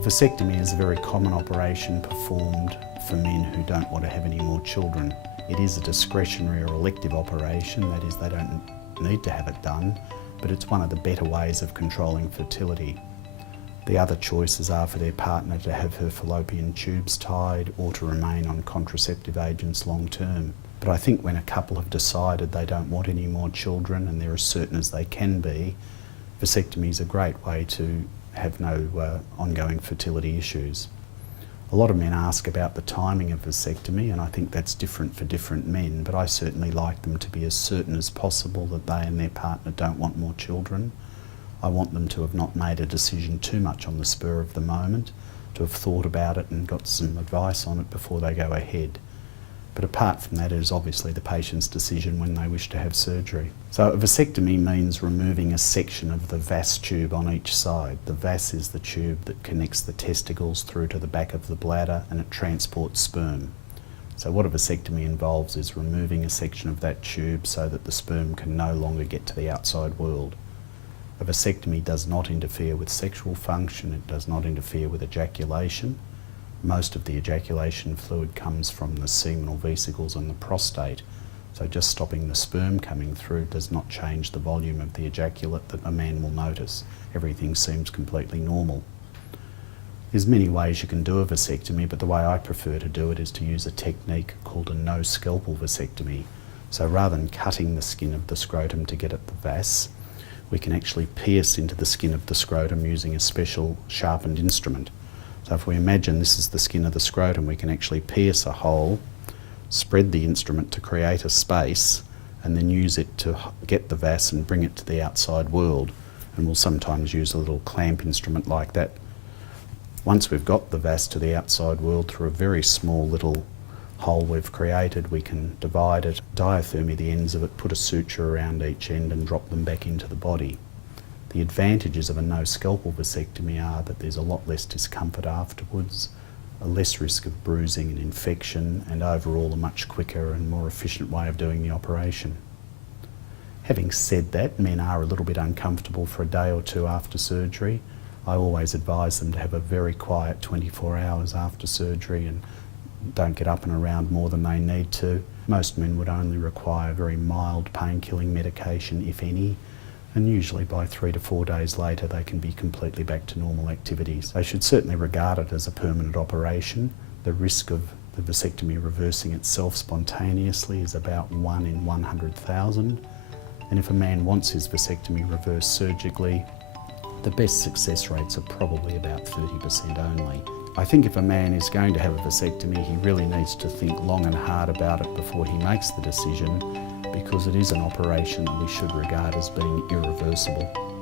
Vasectomy is a very common operation performed for men who don't want to have any more children. It is a discretionary or elective operation, that is, they don't need to have it done, but it's one of the better ways of controlling fertility. The other choices are for their partner to have her fallopian tubes tied or to remain on contraceptive agents long term. But I think when a couple have decided they don't want any more children and they're as certain as they can be, vasectomy is a great way to have no ongoing fertility issues. A lot of men ask about the timing of vasectomy, and I think that's different for different men, but I certainly like them to be as certain as possible that they and their partner don't want more children. I want them to have not made a decision too much on the spur of the moment, to have thought about it and got some advice on it before they go ahead. But apart from that, it is obviously the patient's decision when they wish to have surgery. So a vasectomy means removing a section of the vas tube on each side. The vas is the tube that connects the testicles through to the back of the bladder, and it transports sperm. So what a vasectomy involves is removing a section of that tube so that the sperm can no longer get to the outside world. A vasectomy does not interfere with sexual function, it does not interfere with ejaculation. Most of the ejaculation fluid comes from the seminal vesicles and the prostate, so just stopping the sperm coming through does not change the volume of the ejaculate that a man will notice. Everything seems completely normal. There's many ways you can do a vasectomy, but the way I prefer to do it is to use a technique called a no scalpel vasectomy. So rather than cutting the skin of the scrotum to get at the vas, we can actually pierce into the skin of the scrotum using a special sharpened instrument. So if we imagine this is the skin of the scrotum, we can actually pierce a hole, spread the instrument to create a space, and then use it to get the vas and bring it to the outside world. And we'll sometimes use a little clamp instrument like that. Once we've got the vas to the outside world through a very small little hole we've created, we can divide it, diathermy the ends of it, put a suture around each end and drop them back into the body. The advantages of a no scalpel vasectomy are that there's a lot less discomfort afterwards, a less risk of bruising and infection, and overall a much quicker and more efficient way of doing the operation. Having said that, men are a little bit uncomfortable for a day or two after surgery. I always advise them to have a very quiet 24 hours after surgery and don't get up and around more than they need to. Most men would only require very mild pain-killing medication, if any, and usually by 3 to 4 days later they can be completely back to normal activities. They should certainly regard it as a permanent operation. The risk of the vasectomy reversing itself spontaneously is about 1 in 100,000, and if a man wants his vasectomy reversed surgically, the best success rates are probably about 30% only. I think if a man is going to have a vasectomy, he really needs to think long and hard about it before he makes the decision, because it is an operation that we should regard as being irreversible.